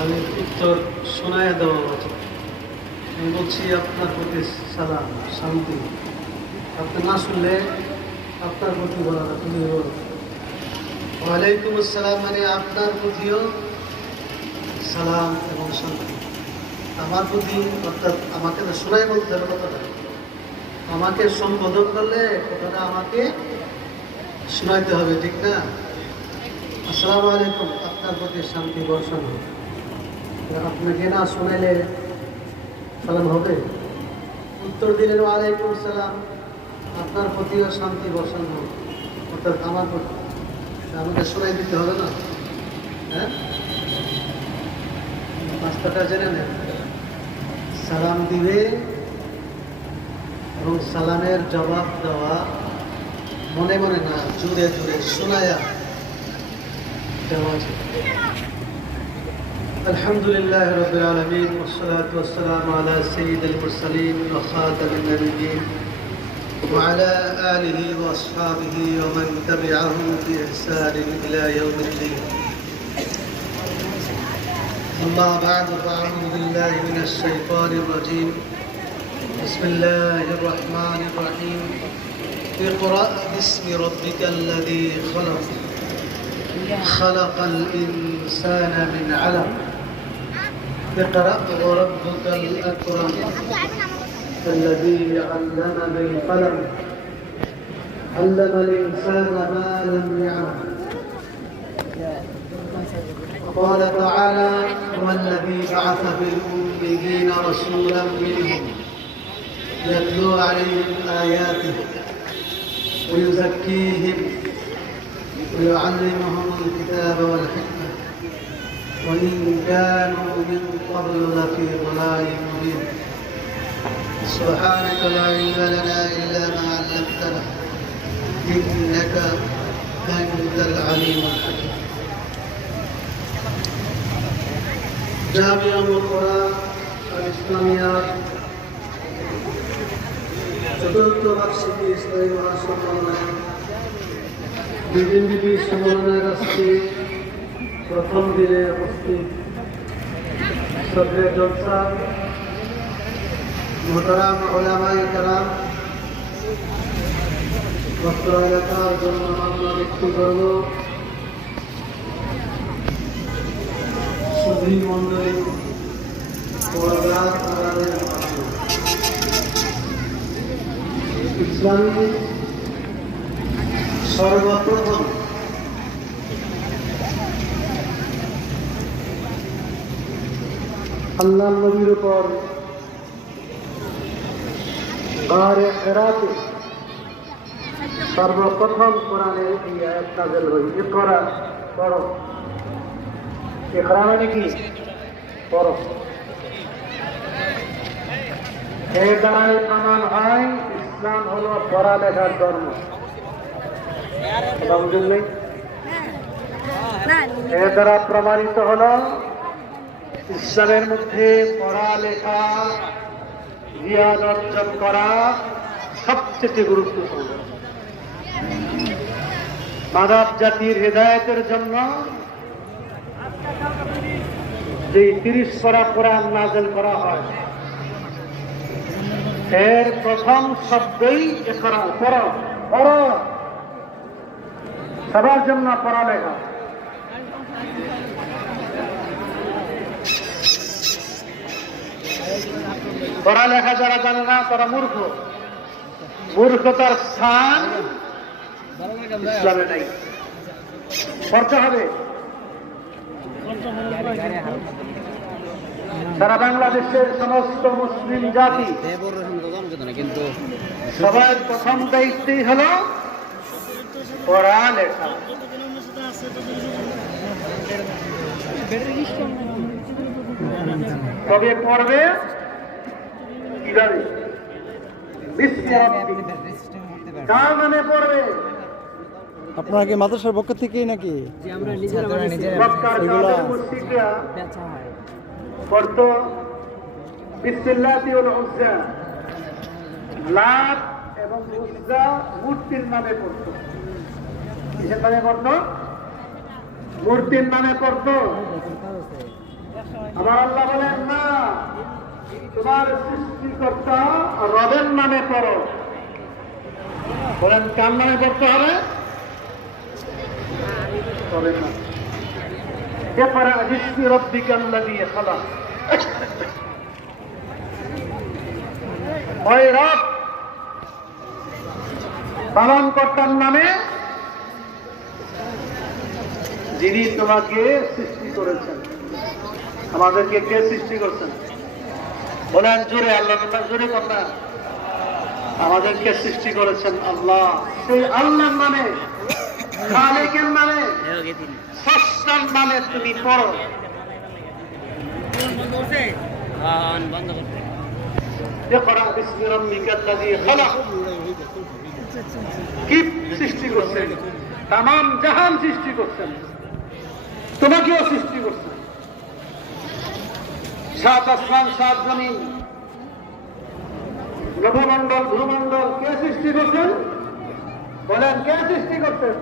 আমি উত্তর শোনায় দেওয়া উচিত। আমি বলছি আপনার প্রতি সালাম, শান্তি। আপনি না শুনলে আপনার প্রতি বলা না, তুমি বলো ওয়ালাইকুম আসসালাম, মানে আপনার প্রতিও সালাম এবং শান্তি। আমার প্রতি অর্থাৎ আমাকে তো শোনাই বলতে হবে কথাটা। আমাকে সম্বোধন করলে কথাটা আমাকে শোনাইতে হবে, ঠিক না? আসসালামু আলাইকুম, আপনার প্রতি শান্তি বর্ষণ হোক। আপনাকে না শোনাইলে সালাম হবে? উত্তর দিলেন ওয়ালাইকুম সালাম, আপনার প্রতিও শান্তি বর্ষণ হোক, অর্থাৎ আমার প্রতি। আমাকে শোনাই দিতে হবে না? হ্যাঁ, রাস্তাটা জেনে নেন। সালাম দিবে এবং সালামের জবাব দেওয়া মনে মনে না, জুড়ে জুড়ে শোনায়া দেওয়া যায়। আলহামদুলিল্লাহ রাব্বিল আলামিন ওয়াসসালাতু ওয়াসসালামু আলা সাইয়্যিদিল মুরসালিন ওয়া খাতামিন নাবিয়্যিন ওয়া আলা আলিহি ওয়া আসহাবিহি ওয়া মান তাবি'আহুম বিইহসানিন ইলা ইয়াউমিদ্দিন। أما بعد فأعوذ بالله من الشيطان الرجيم. بسم الله الرحمن الرحيم. اقرأ باسم ربك الذي خلق خلق الإنسان من علق اقرأ وربك الأكرم الذي علم بالقلم علم الإنسان ما لم يعلم. قال تعالى هو الذي بعث في الأميين رسولا منهم يتلو عليهم آياته ويزكيهم ويعلمهم الكتاب والحكمة وإن كانوا من قبل لفي ضلال مبين. سبحانك لا علم لنا إلا ما علمتنا إنك أنت العليم الحكيم. জামিয়া মুররা আল-ইসলামিয়া চতুর্থ বার্ষিকী ইসলামী মহাসম্মেলনে বিবিএনপিপি সম্মেলনের আজকে প্রথম দিনে উপস্থিত সদরে জলসা মোহতারাম উলামায়ে কেরাম, অত্র এলাকার গণ্যমান্য ব্যক্তিবর্গ, সুধী মণ্ডলী, ইসলামী সর্বপ্রথম আল্লাহ নবীর উপর গারে হেরাতে সর্বপ্রথম কোরআনে এই আয়াত নাযিল হয়েছে, ইকরা পড়ো। ইকরা মানে কি? পড়ো। এই দ্বারাই প্রমাণ হয় ইসলাম হলো পড়ালেখার ধর্ম। কথা বুঝলেন? এর দ্বারা প্রমাণিত হলো ইসলামের মধ্যে পড়ালেখা, জ্ঞান অর্জন করা সবচেয়ে গুরুত্বপূর্ণ। মানব জাতির হেদায়েতের জন্য যে 30 পারা কোরআন নাযিল করা হয়, এর প্রথম শব্দই ইকরা, পড়ো। পড়ো, সবার জন্য পড়ালেখা। পড়ালেখা যারা জানে না তারা মূর্খ। মূর্খতার স্থান ইসলামে নাই। পড়তে হবে। সারা বাংলাদেশের সমস্ত মুসলিম জাতি সবার প্রথম দায়িত্বই হলো পড়ালেখা। তবে পড়বে কিভাবে? কার নামে পড়বে? আপনারা কি মাদ্রাসার পক্ষ থেকেই নাকি? পড়তো বিসমিল্লাহি ওয়াল উজ্জা, লাত এবং উজ্জা মূর্তির নামে পড়তো। কিসের নামে পড়তো? মূর্তির নামে পড়তো। আমার আল্লাহ বলেন না, তোমার সৃষ্টিকর্তা রবের নামে পড়ো। বলেন কার নামে পড়তে হবে? রবের নামে। এরপরে বিস্মি রব্বিকাল্লাযী খালাক। ওই রব পালনকর্তার নামে, যিনি তোমাকে সৃষ্টি করেছেন। আমাদেরকে কে সৃষ্টি করছেন? বলেন জোরে, আল্লাহ জোরে কথা। আমাদেরকে সৃষ্টি করেছেন আল্লাহ। সেই আল্লাহর নামে, খালেকের নামে, স্রষ্টার নামে তুমি পড়ো। ইকরা বিসমি রাব্বিকাল্লাযী খালাক। কি সৃষ্টি করছেন? তামাম জাহান সৃষ্টি করছেন, তোমাকেও সৃষ্টি করছেন। সাত আসমান, সাত জমিন, নভমণ্ডল, ভূমণ্ডল কে সৃষ্টি করছেন? বলেন কে সৃষ্টি করছেন?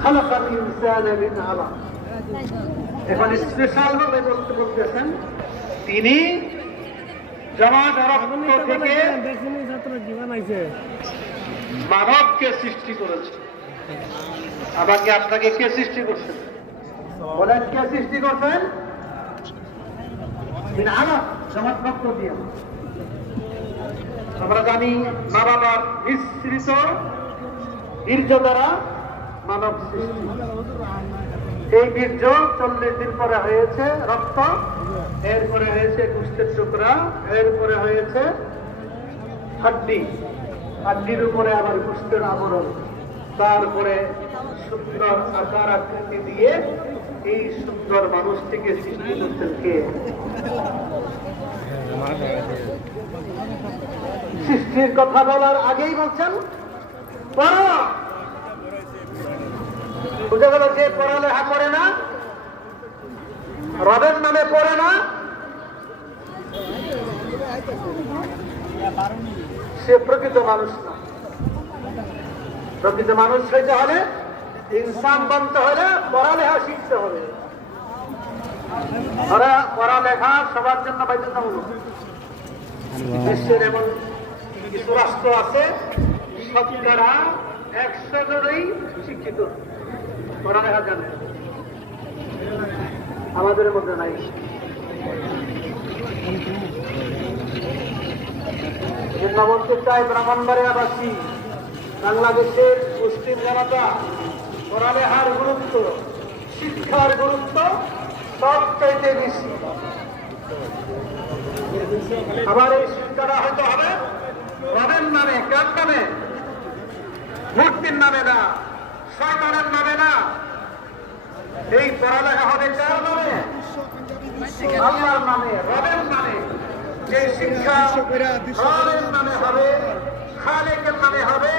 খালাকাল ইনসানা মিন আলাক। এখন স্পেশাল ভাবে বলতেছেন তিনি জমাট রক্ত থেকে মানবকে সৃষ্টি করেছেন। আমাকে আপনাকে কে সৃষ্টি করছেন? বলেন কে সৃষ্টি করছেন? জমাট রক্ত দিয়ে। আমরা জানি মা বাবার মিশ্রিত বীর্য দ্বারা মানব সৃষ্টি। এই বীর্য 40 দিন পরে হয়েছে রক্ত, এরপরে হয়েছে গোশতের টুকরা, এরপরে হয়েছে হাড্ডি, হাড্ডির উপরে আবার গোশতের আবরণ, তারপরে সুন্দর আকার আকৃতি দিয়ে এই সুন্দর মানুষটিকে সৃষ্টি করছেন কে? সৃষ্টির কথা বলার আগেই বলছেন পড়ো। বুঝা গেল, যে পড়ালেখা করে না, রবের নামে পড়ে না, সে প্রকৃত মানুষ না। প্রকৃত মানুষ হইতে হলে, ইনসান বানতে হলে পড়ালেখা শিখতে হবে। পড়ালেখা সবার জন্য বাধ্যতামূলক। বিশ্বের এমন কিছু রাষ্ট্র আছে শতকরা 100 জনই শিক্ষিত, পড়ালেখা জানে, আমাদের মধ্যে নাই। বলতে চাই ব্রাহ্মণবাড়িয়াবাসী, বাংলাদেশের মুসলিম জনতা, পড়ালেখার গুরুত্ব, শিক্ষার গুরুত্ব সবচাইতে বেশি। আবার এই শিক্ষাটা হয়তো হবে রবের নামে, কার নামে? মূর্তির নামে না, শয়তানের নামে না। এই পড়ালেখা হবে কার নামে? আল্লাহর নামে, রবের নামে। যে শিক্ষা রবের নামে হবে, খালেকের নামে হবে,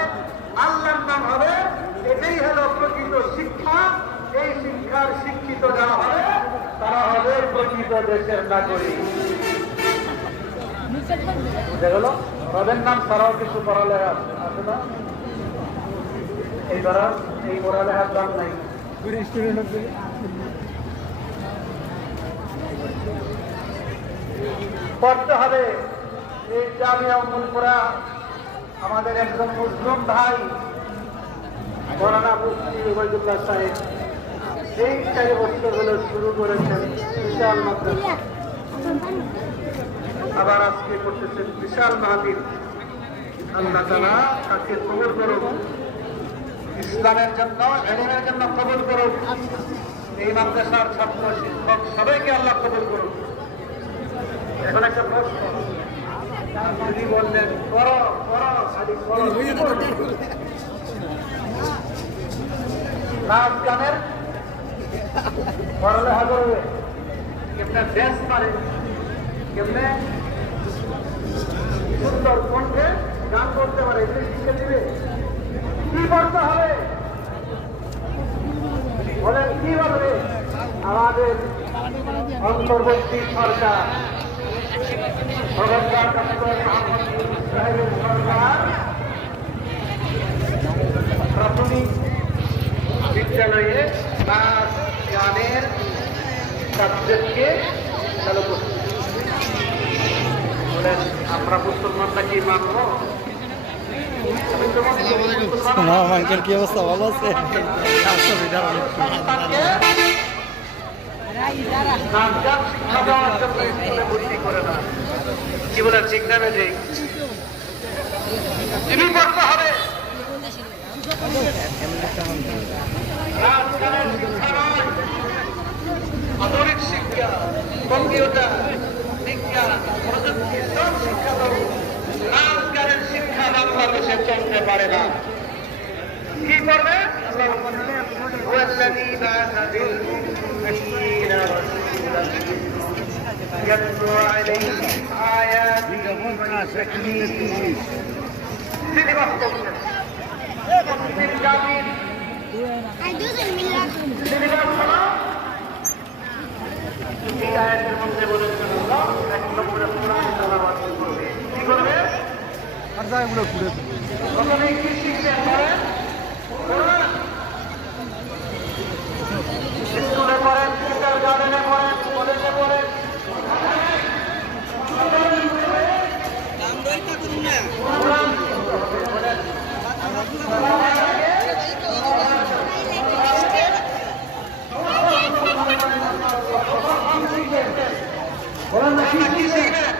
আল্লাহর নাম হবে, এটাই হলো প্রকৃত শিক্ষা। এই শিক্ষার শিক্ষিত যারা হবে তারা হবে প্রকৃত দেশের নাগরিক। বুঝা গেল? রবের নাম ছাড়াও কিছু পড়ালেখা আছে না? এই পড়ালেখার দাম নাই। পড়তে হবে। এই জামিয়া উম্মুল-কুরা আমাদের একজন মুসলিম ভাই মৌলানা মুফতি ওবায়দুল্লাহ সাহেব এই 4 বছর হলো শুরু করেছেন বিশাল মাদ্রাসা। আবার আজকে করতেছেন বিশাল মাহফিল। আল্লাহ তাআলা তাকে কবুল করুন, ইসলামের জন্য, ইলমের জন্য কবুল করুন। এই মাদ্রাসার ছাত্র শিক্ষক সবাইকে আল্লাহ কবুল করুন। এখন একটা প্রশ্ন, যদি বললেন করো করো খালি করো, নাচ গানের পড়ালেখা করবে, কেমনে ড্যান্স পারে, কেমনে সুন্দর কণ্ঠে গান করতে পারে, এগুলো শিখে দিবে। কি করতে হবে বলেন? কি বলবে আমাদের অন্তর্বর্তী সরকার, সরকার প্রাথমিক বিদ্যালয়ে নাচ গানের সাবজেক্টকে চালু করছে। বলেন আমরা মুসলমানরা কি মানবো? আমি তো মনে করি মুসলমান সালাম আঙ্কেল, কি অবস্থা? ভালো আছে? নাচ গান শিক্ষা দেওয়ার জন্য স্কুলে ভর্তি করে না। কি বলেন, ঠিক না ঠিক? যিনি করতে হবে নাচ গানের শিক্ষা নয়, আধুনিক শিক্ষা, কম্পিউটার, বিজ্ঞান, প্রযুক্তি সব শিক্ষা দেবো। নাচ গানের শিক্ষা বাংলাদেশে চলতে পারে না। কি করবে? والذي بعث بالبشير رسولا يتلو عليهم آياته ويزكيهم তিনি বাস্তবতা মুসলিম জাতির সিলেবাস হলো এই আয়াতের মধ্যে বলেছেন আল্লাহ এক নম্বরে কোরআন তেলাওয়াত করবে। কি করবে? আর জায়গাগুলো ঘুরে প্রথমে কি শিখতে পারে? কোরআন। স্কুলে পড়েন, কিন্ডার গার্ডেনে পড়েন, কলেজে পড়েন, কোরআন শিখতে হবে। বলেন না কি শিখবেন?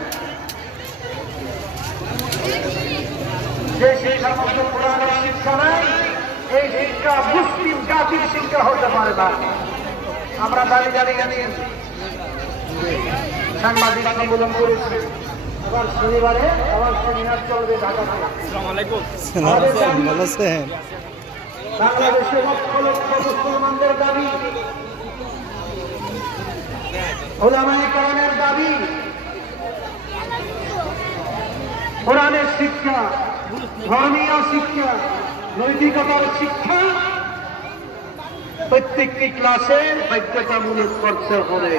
যে শিক্ষার মধ্যে কোরআনের শিক্ষা নাই, এই শিক্ষা মুসলিম জাতির শিক্ষা হতে পারে না। আমরা দাঁড়িয়ে সাংবাদিক আন্দোলন করেছি। আবার শনিবারে আবার সেমিনার চলবে ঢাকাতে। ভালো আছেন? বাংলাদেশে লক্ষ লক্ষ মুসলমানদের দাবি, ওলামায়ে কেরামের দাবি, কোরআনের শিক্ষা, ধর্মীয় শিক্ষা, নৈতিকতার শিক্ষা প্রত্যেকটি ক্লাসে বাধ্যতামূলক করতে হবে।